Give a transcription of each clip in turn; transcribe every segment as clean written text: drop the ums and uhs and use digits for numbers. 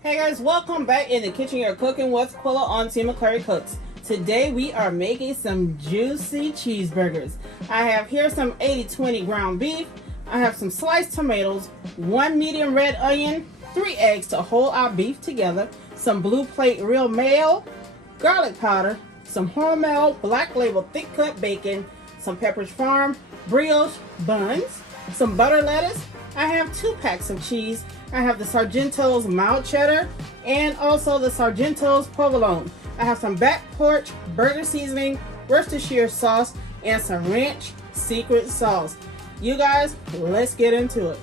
Hey guys, welcome back in the kitchen. You're cooking with Quilla on Team McClary Cooks. Today we are making some juicy cheeseburgers. I have here some 80-20 ground beef. I have some sliced tomatoes, 1 medium red onion, 3 eggs to hold our beef together, some blue plate real mayo, garlic powder, some Hormel black label thick cut bacon, some Pepperidge Farm brioche buns, some butter lettuce. I have 2 packs of cheese. I have the Sargento's mild cheddar and also the Sargento's provolone. I have some back porch burger seasoning, Worcestershire sauce, and some ranch secret sauce. You guys, let's get into it.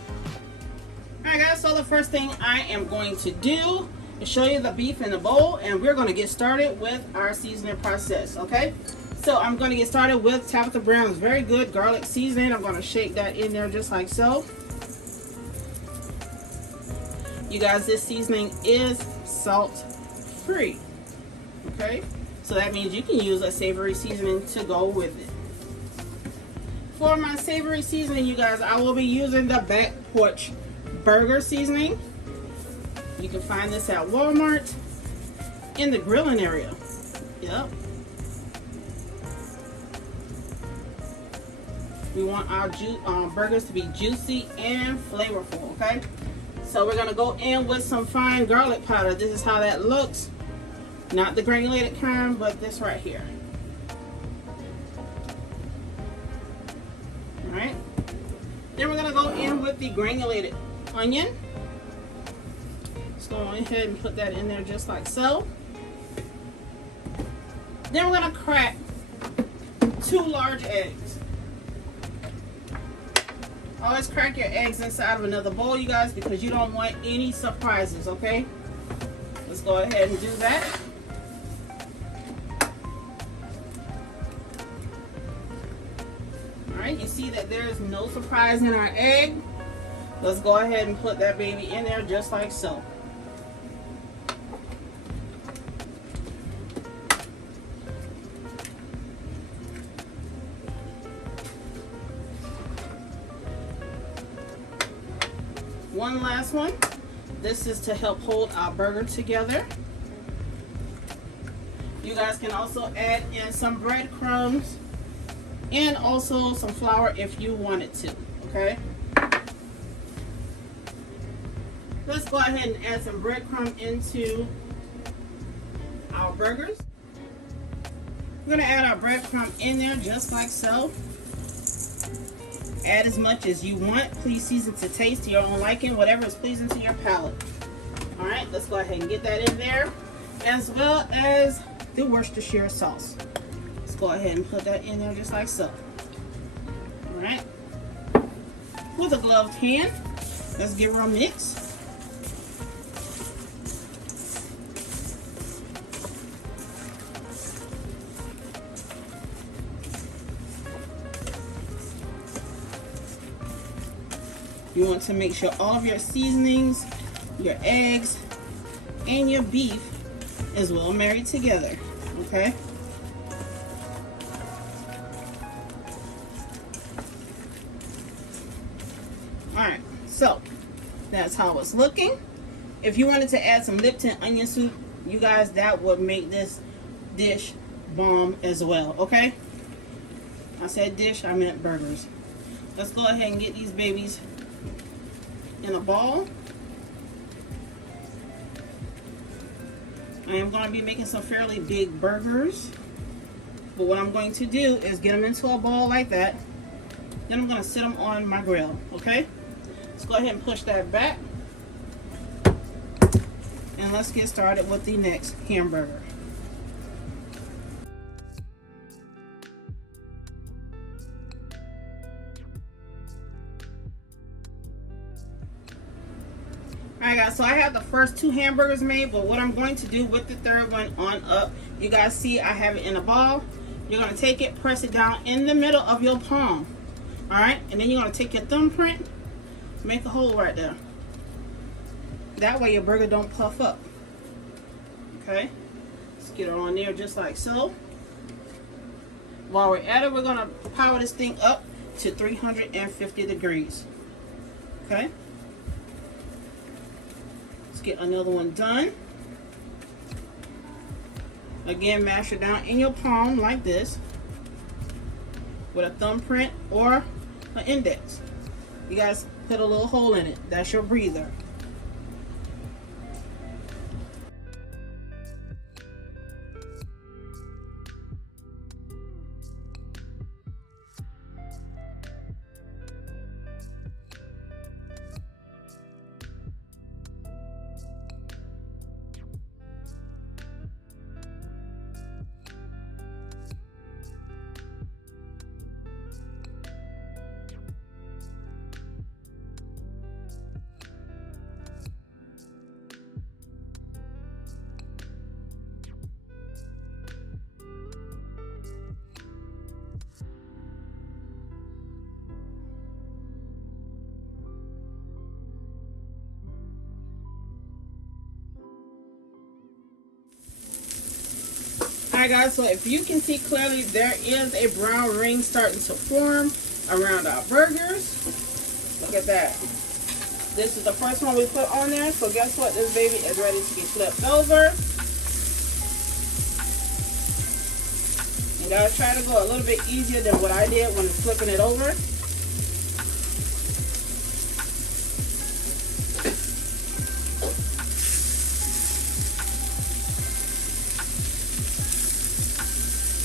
Alright guys, so the first thing I am going to do is show you the beef in the bowl, and we're going to get started with our seasoning process, okay? So I'm going to get started with Tabitha Brown's very good garlic seasoning. I'm going to shake that in there just like so. You guys, this seasoning is salt free, okay? So that means you can use a savory seasoning to go with it. For my savory seasoning, you guys, I will be using the Back Porch burger seasoning. You can find this at Walmart in the grilling area. Yep. We want our burgers to be juicy and flavorful, okay? So we're gonna go in with some fine garlic powder. This is how that looks. Not the granulated kind, but this right here. All right. Then we're gonna go in with the granulated onion. Just go ahead and put that in there just like so. Then we're gonna crack 2 large eggs. Always crack your eggs inside of another bowl, you guys, because you don't want any surprises, okay? Let's go ahead and do that. Alright, you see that there's no surprise in our egg. Let's go ahead and put that baby in there just like so. One last one. This is to help hold our burger together. You guys can also add in some breadcrumbs and also some flour if you wanted to, okay? Let's go ahead and add some breadcrumb into our burgers. We're gonna add our breadcrumb in there just like so. Add as much as you want. Please season to taste to your own liking, whatever is pleasing to your palate. All right, let's go ahead and get that in there, as well as the Worcestershire sauce. Let's go ahead and put that in there just like so. All right, with a gloved hand, let's give her a mix. You want to make sure all of your seasonings, your eggs, and your beef is well married together, okay? Alright, so that's how it's looking. If you wanted to add some Lipton onion soup, you guys, that would make this dish bomb as well, okay? I said dish, I meant burgers. Let's go ahead and get these babies in a ball. I am going to be making some fairly big burgers, but what I'm going to do is get them into a ball like that. Then I'm going to sit them on my grill, okay? Let's go ahead and push that back, and let's get started with the next hamburger. Alright guys, so I have the first 2 hamburgers made, but what I'm going to do with the third one on up, you guys see I have it in a ball. You're going to take it, press it down in the middle of your palm. Alright, and then you're going to take your thumbprint, make a hole right there. That way your burger don't puff up. Okay, let's get it on there just like so. While we're at it, we're going to power this thing up to 350 degrees. Okay. get another one done. Again, mash it down in your palm like this with a thumbprint or an index. You guys put a little hole in it. That's your breather. Alright guys, so if you can see clearly, there is a brown ring starting to form around our burgers. Look at that. This is the first one we put on there, so guess what? This baby is ready to be flipped over. And guys, try to go a little bit easier than what I did when flipping it over.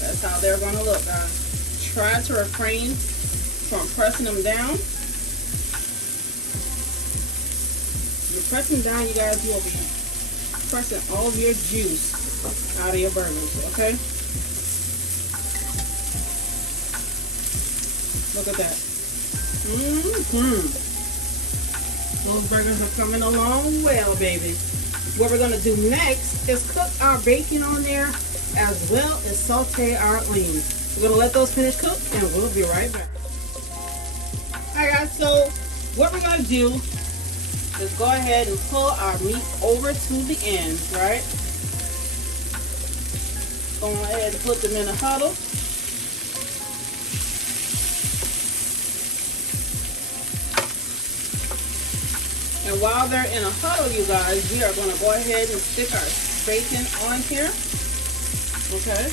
That's how they're going to look, guys. Try to refrain from pressing them down. You're pressing down, you guys, you will be pressing all of your juice out of your burgers, okay? Look at that. Those burgers are coming along well, baby. What we're going to do next is cook our bacon on there, as well as saute our onions. We're going to let those finish cook, and we'll be right back. Alright guys, so what we're going to do is go ahead and pull our meat over to the end, right? Go ahead and put them in a huddle. And while they're in a huddle, you guys, we are going to go ahead and stick our bacon on here. Okay.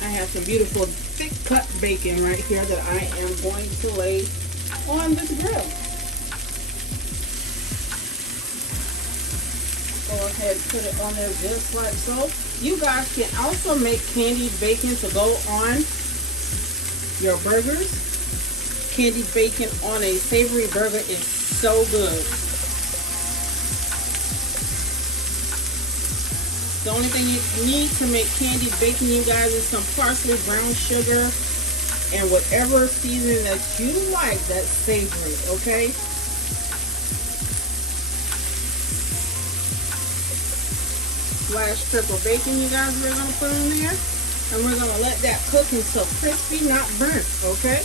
I have some beautiful thick cut bacon right here that I am going to lay on this grill. Go ahead and put it on there just like so. You guys can also make candied bacon to go on your burgers. Candied bacon on a savory burger is so good. The only thing you need to make candied bacon, you guys, is some parsley, brown sugar, and whatever seasoning that you like that's savory, okay? Flash pepper bacon, you guys, we're going to put in there. And we're going to let that cook until crispy, not burnt, okay?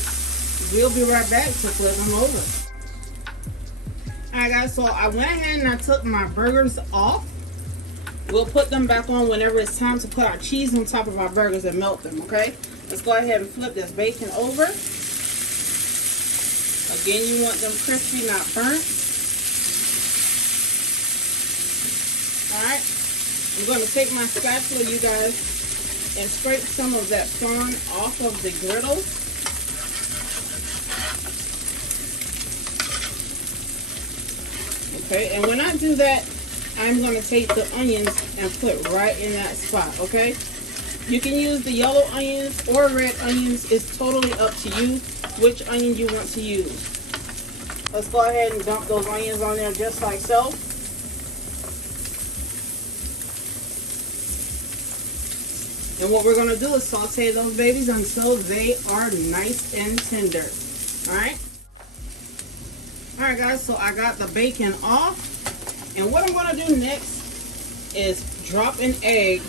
We'll be right back to flip them over. Alright guys, so I went ahead and I took my burgers off. We'll put them back on whenever it's time to put our cheese on top of our burgers and melt them, okay? Let's go ahead and flip this bacon over. Again, you want them crispy, not burnt. Alright, I'm going to take my spatula, you guys, and scrape some of that fond off of the griddles. Okay, and when I do that, I'm going to take the onions and put right in that spot, okay? You can use the yellow onions or red onions. It's totally up to you which onion you want to use. Let's go ahead and dump those onions on there just like so. And what we're going to do is saute those babies until they are nice and tender. Alright? Alright guys, so I got the bacon off. And what I'm going to do next is drop an egg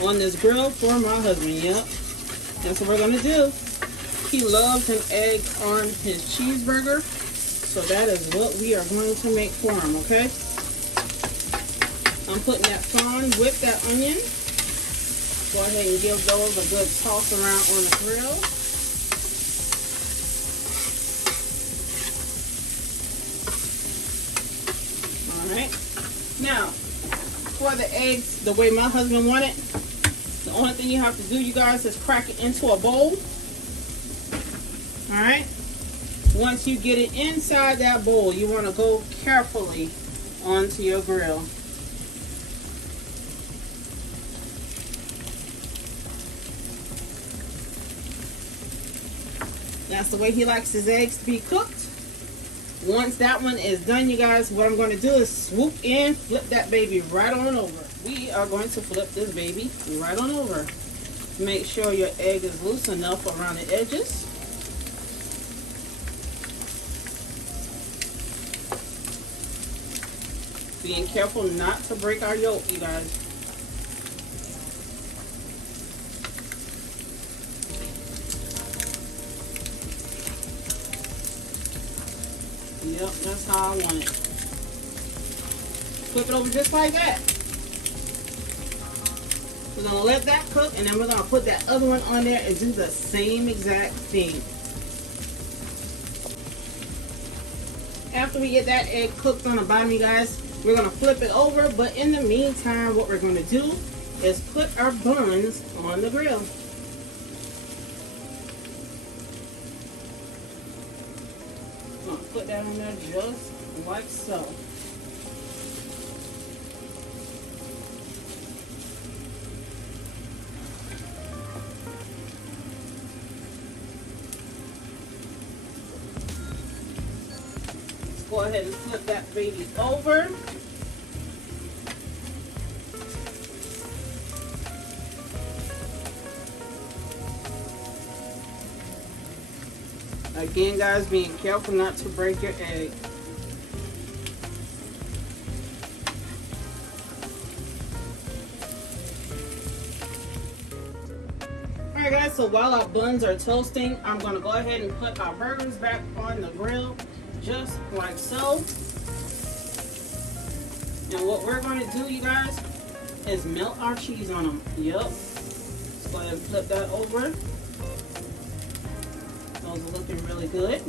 on this grill for my husband. Yep. That's what we're going to do. He loves an egg on his cheeseburger. So that is what we are going to make for him, okay? I'm putting that fond with that onion. Go ahead and give those a good toss around on the grill. Alright. Now, for the eggs, the way my husband wanted, the only thing you have to do, you guys, is crack it into a bowl. Alright. Once you get it inside that bowl, you want to go carefully onto your grill. That's the way he likes his eggs to be cooked. Once that one is done, you guys, what I'm going to do is swoop in, flip that baby right on over. We are going to flip this baby right on over. Make sure your egg is loose enough around the edges. Being careful not to break our yolk, you guys. Yep, that's how I want it. Flip it over just like that. We're going to let that cook, and then we're going to put that other one on there and do the same exact thing. After we get that egg cooked on the bottom, you guys, we're going to flip it over. But in the meantime, what we're going to do is put our buns on the grill. Put that on there just like so. Let's go ahead and flip that baby over. Again, guys, being careful not to break your egg. Alright guys, so while our buns are toasting, I'm going to go ahead and put our burgers back on the grill, just like so. And what we're going to do, you guys, is melt our cheese on them. Yup. Let's go ahead and flip that over. Those are looking really good.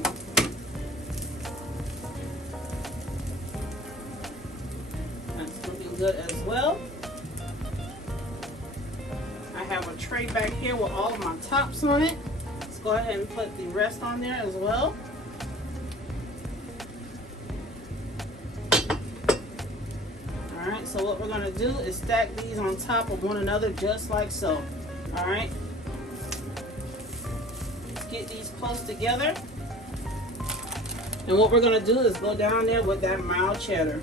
That's looking good as well. I have a tray back here with all of my tops on it. Let's go ahead and put the rest on there as well. Alright, so what we're going to do is stack these on top of one another just like so. Alright. Get these close together, and what we're going to do is go down there with that mild cheddar.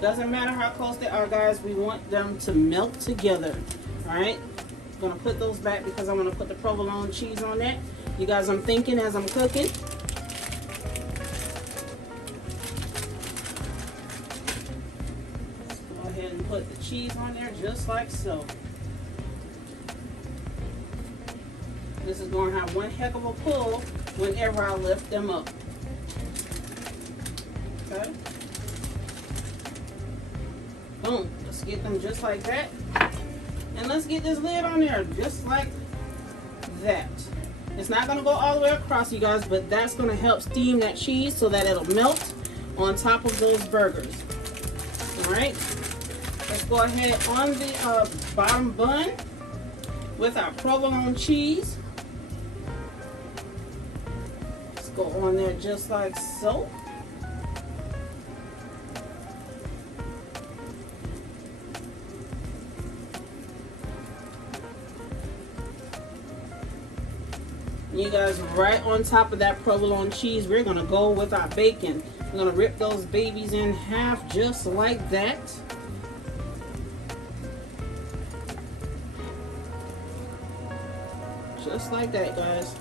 Doesn't matter how close they are, guys, we want them to melt together. Alright, I'm going to put those back because I'm going to put the provolone cheese on that. You guys, I'm thinking as I'm cooking. Put the cheese on there just like so. This is going to have one heck of a pull whenever I lift them up. Okay. Boom. Let's get them just like that. And let's get this lid on there just like that. It's not going to go all the way across, you guys, but that's going to help steam that cheese so that it'll melt on top of those burgers. Alright. Let's go ahead on the bottom bun with our provolone cheese. Let's go on there just like so. You guys, right on top of that provolone cheese, we're going to go with our bacon. We're going to rip those babies in half just like that. Just like that, guys.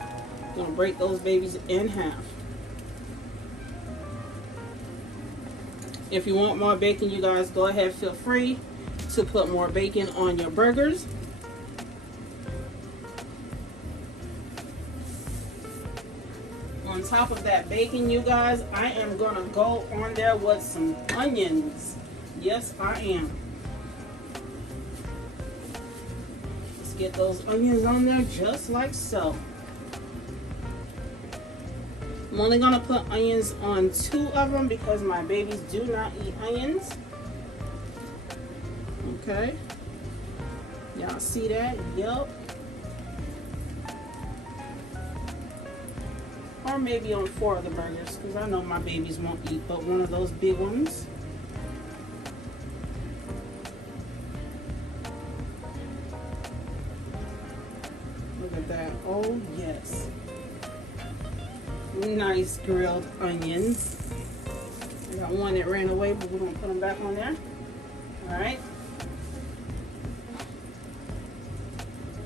Gonna break those babies in half. If you want more bacon, you guys, go ahead, feel free to put more bacon on your burgers. On top of that bacon, you guys, I am gonna go on there with some onions. Yes, I am. Get those onions on there just like so. I'm only gonna put onions on 2 of them because my babies do not eat onions. Okay. Y'all see that? Yup. Or maybe on 4 of the burgers, because I know my babies won't eat but one of those big ones. Look at that. Oh yes. Nice grilled onions. I got one that ran away, but we're gonna put them back on there. Alright.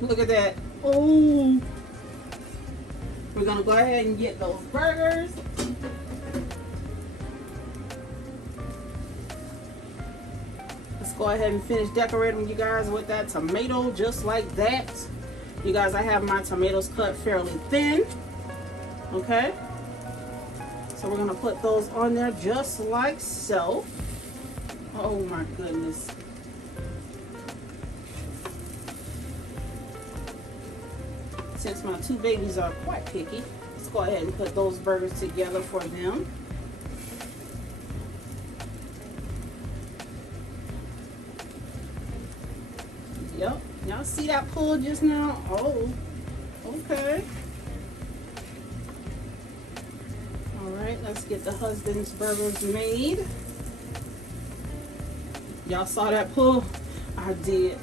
Look at that. Oh. We're gonna go ahead and get those burgers. Let's go ahead and finish decorating you guys with that tomato, just like that. You guys, I have my tomatoes cut fairly thin. Okay. So we're gonna put those on there just like so. Oh my goodness. Since my 2 babies are quite picky, let's go ahead and put those burgers together for them. Yep, y'all see that pull just now? Oh, okay. All right, let's get the husband's burgers made. Y'all saw that pull? I did.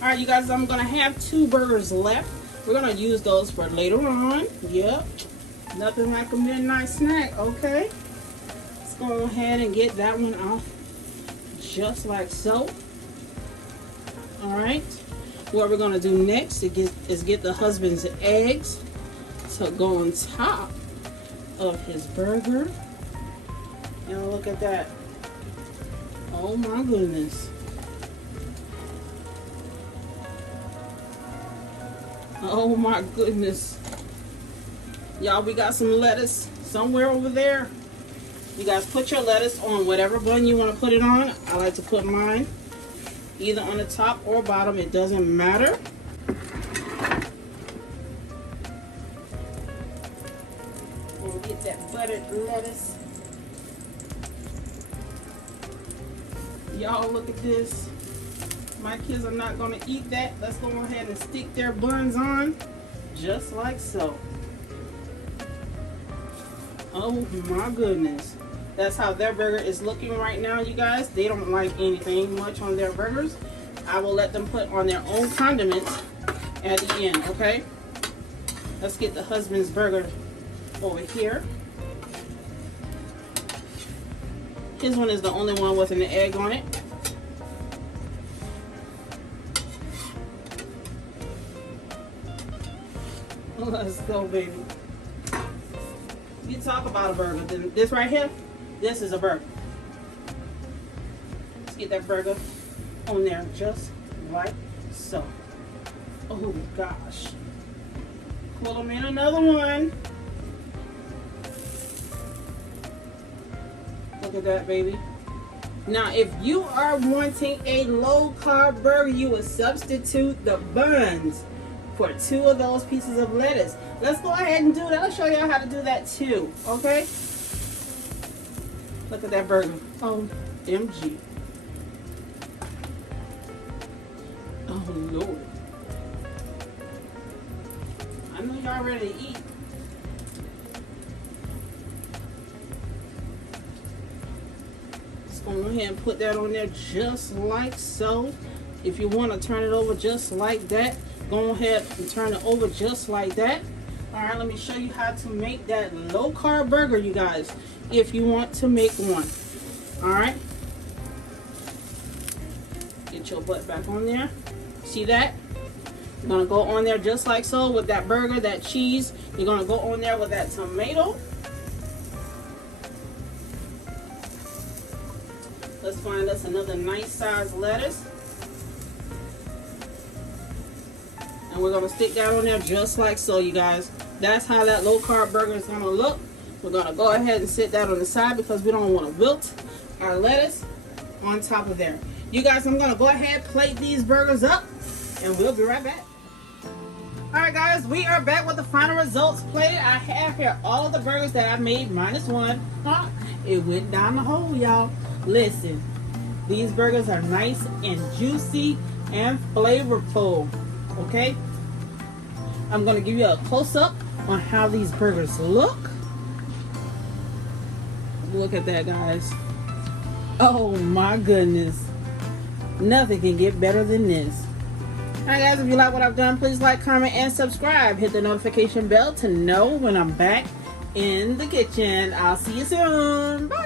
Alright, you guys, I'm going to have 2 burgers left. We're going to use those for later on. Yep. Nothing like a midnight snack, okay? Let's go ahead and get that one off just like so. Alright. What we're going to do next is get the husband's eggs to go on top of his burger. And look at that. Oh my goodness. Oh my goodness. Y'all, we got some lettuce somewhere over there. You guys put your lettuce on whatever bun you want to put it on. I like to put mine either on the top or bottom. It doesn't matter. We'll get that buttered lettuce. Y'all, look at this. My kids are not going to eat that. Let's go ahead and stick their buns on just like so. Oh my goodness. That's how their burger is looking right now, you guys. They don't like anything much on their burgers. I will let them put on their own condiments at the end, okay? Let's get the husband's burger over here. His one is the only one with an egg on it. Let's go, baby. You talk about a burger. Then this right here, this is a burger. Let's get that burger on there just like so. Oh gosh. Pull them in another one. Look at that, baby. Now, if you are wanting a low-carb burger, you would substitute the buns for 2 of those pieces of lettuce. Let's go ahead and do that. I'll show y'all how to do that too, okay? Look at that burger. OMG. Oh, Lord. I know y'all ready to eat. Just go ahead and put that on there just like so. If you want to turn it over just like that, go ahead and turn it over just like that. Alright, let me show you how to make that low carb burger, you guys, if you want to make one. Alright, get your butt back on there. See that? You're going to go on there just like so with that burger, that cheese. You're going to go on there with that tomato. Let's find us another nice size lettuce. And we're going to stick that on there just like so, you guys. That's how that low carb burger is going to look. We're gonna go ahead and sit that on the side because we don't want to wilt our lettuce on top of there. You guys, I'm gonna go ahead, plate these burgers up, and we'll be right back. Alright guys, we are back with the final results plated. I have here all of the burgers that I made minus one. It went down the hole, y'all. Listen, these burgers are nice and juicy and flavorful. Okay? I'm going to give you a close-up on how these burgers look. Look at that, guys. Oh my goodness. Nothing can get better than this. Alright guys, if you like what I've done, please like, comment, and subscribe. Hit the notification bell to know when I'm back in the kitchen. I'll see you soon. Bye!